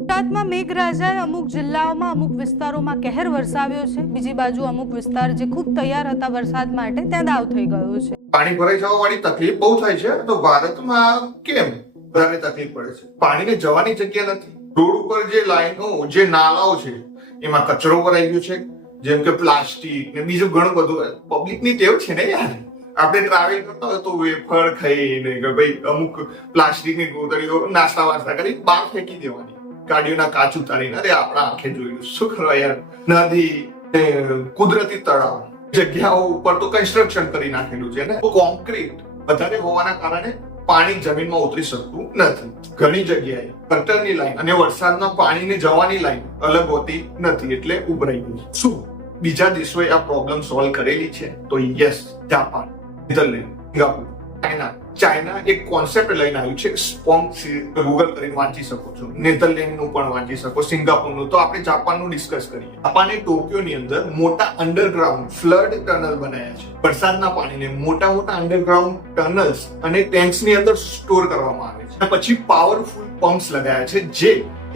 ગુજરાતમાં મેઘરાજાએ અમુક જિલ્લાઓમાં અમુક વિસ્તારોમાં કહેર વરસાવ્યો છે। બીજી બાજુ અમુક વિસ્તાર જે ખૂબ તૈયાર હતા વરસાદ માટે ત્યાં દાવ થઈ ગયો છે। પાણી ભરાઈ જવા વાળી તકલીફ બહુ થાય છે। તો ભારતમાં કેમ વધારે તકલીફ પડે છે? પાણીને જવાની જગ્યા નથી। રોડ ઉપર જે લાઈનો જે નાલાઓ છે એમાં કચરો ભરાઈ ગયો છે, જેમ કે પ્લાસ્ટિક ને બીજું ઘણું બધું। પબ્લિકની ટેવ છે ને યાર, આપણે ટ્રાવેલ કરતા હોય તો વેફર ખાઈને કે ભાઈ અમુક પ્લાસ્ટિકની ગોદડીઓ નાસ્તા વાસ્તા કરી બહાર ફેંકી દેવાની, ગાડીઓના કાચ ઉતારીને। અરે આપણા આંખે જોયેલું, શું કરવા યાર। નદી, કુદરતી તળાવ જગ્યાઓ ઉપર તો કન્સ્ટ્રક્શન કરી નાખેલું છે ને, કોન્ક્રીટ વધારે હોવાના કારણે પાણી જમીનમાં ઉતરી શકતું નથી। ઘણી જગ્યાએ ગટરની લાઈન અને વરસાદના પાણીને જવાની લાઈન અલગ હોતી નથી, એટલે ઉભરાઈ ગયું। શું બીજા દેશોએ આ પ્રોબ્લેમ સોલ્વ કરેલી છે? તો yes, Japan, Netherland, Singapore, China એક કોન્સેપ્ટ લઈને આવ્યું છે સ્પોન્ગ। ગૂગલ કરીને વાંચી શકો છો, નેધરલેન્ડનું પણ વાંચી શકો, સિંગાપુરનું। તો આપણે જાપાનનું ડિસ્કસ કરીએ। જાપાને ટોક્યોની અંદર મોટા અંડરગ્રાઉન્ડ ફ્લડ ટનલ બનાવ્યા છે। વરસાદના પાણીને મોટા મોટા અંડરગ્રાઉન્ડ ટનલ્સ અને ટેન્ક્સની અંદર સ્ટોર કરવામાં આવે છે, અને પછી પાવરફુલ પમ્પ્સ લગાવ્યા છે જે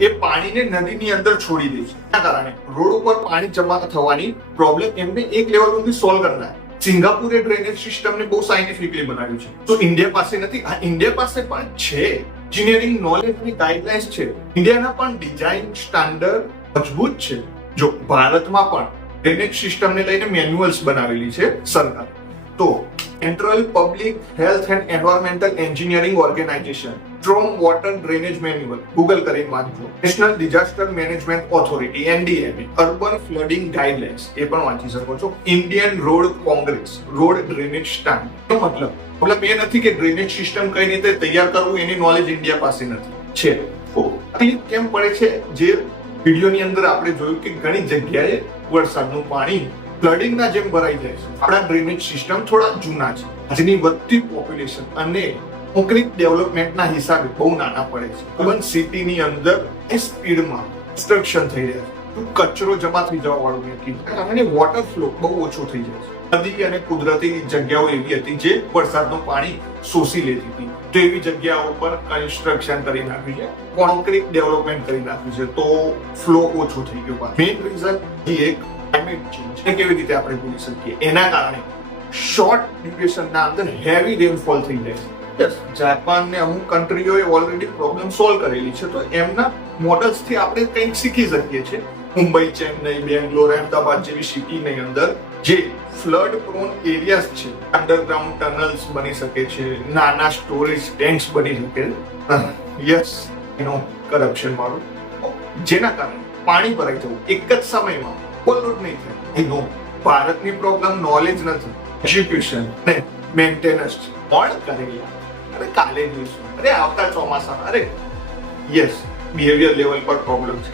એ પાણીને નદીની અંદર છોડી દે છે। એના કારણે રોડ ઉપર પાણી જમા થવાની પ્રોબ્લેમ એમને એક લેવલ સુધી સોલ્વ કરનાર। સિંગાપુરે ડ્રેનેજ સિસ્ટમને બહુ સાયન્ટિફિકલી બનાવ્યું છે, તો ઇન્ડિયા પાસે નથી। આ ઇન્ડિયા પાસે પણ છે, એન્જિનિયરિંગ નોલેજ અને ગાઈડલાઇન્સ છે। ઇન્ડિયાના પણ ડિઝાઇન સ્ટાન્ડર્ડ મજબૂત છે। જો ભારતમાં પણ ડ્રેનેજ સિસ્ટમને લઈને મેન્યુઅલ્સ બનાવેલી છે સરકાર। તો central public health and environmental engineering organisation strong water drainage manual Google કરીને વાંચજો। National disaster management authority NDMA urban flooding guidelines એ પણ વાંચી શકો છો। Indian road congress road drainage standard. એનો મતલબ એ નથી કે ડ્રેનેજ સિસ્ટમ કઈ રીતે તૈયાર કરવું એની નોલેજ ઇન્ડિયા પાસે નથી, છે। કેમ પડે છે? જે વિડીયોની અંદર આપણે જોયું કે ઘણી જગ્યાએ વરસાદનું પાણી ફ્લડિંગના જેમ ભરાઈ જાય છે। આપણા ડ્રેનેજ સિસ્ટમ થોડા જૂના છે, આજની વધતી પોપ્યુલેશન અને કોન્ક્રીટ ડેવલપમેન્ટના હિસાબે બહુ નાના પડે છે। અર્બન સિટીની અંદર એ સ્પીડમાં કન્સ્ટ્રક્શન થઈ રહ્યા છે, તો કચરો જમા થઈ જવા વાળું નથી, અને વોટર ફ્લો બહુ ઓછો થઈ જાય છે। નદી અને કુદરતી જગ્યાઓ એવી હતી જે વરસાદનું પાણી શોષી લેતી હતી, તો એવી જગ્યાઓ પર કન્સ્ટ્રક્શન કરી નાખ્યું છે, કોન્ક્રીટ ડેવલપમેન્ટ કરી નાખ્યું છે, તો ફ્લો ઓછો થઈ ગયો। મેઇન રીઝન એક ક્લાઇમેટ ચેન્જ કેવી રીતે આપણે ભૂલી શકીએ? એના કારણે શોર્ટ ડ્યુરેશનના અંદર હેવી રેનફોલ થઈ જાય છે। જાપાન ને અમુક કન્ટ્રીઓએ ઓલરેડી પ્રોબ્લેમ સોલ્વ કરેલી છે, તો એમના મોડલ્સ થી આપણે કંઈક શીખી શકીએ છીએ। મુંબઈ, ચેન્નઈ, બેંગ્લોર, અમદાવાદ જેવી સિટીની અંદર જે ફ્લડ પ્રોન એરિયાઝ છે, અંડરગ્રાઉન્ડ ટનલ્સ બની શકે છે, નાના સ્ટોરેજ ટેન્ક્સ બની શકે છે। યસ, એનો કરપ્શન વાળું, જેના કારણે પાણી ભરાઈ જવું એક જ સમયમાં ઓવરલોડ નહીં થાય। એનો ભારતની પ્રોબ્લેમ નોલેજ નથી, એજ્યુકેશન ને મેન્ટેનન્સ કોણ કરે? અરે કાલે જોઈશું, અરે આવતા ચોમાસામાં, અરે યસ, બિહેવિયર લેવલ પર પ્રોબ્લેમ છે।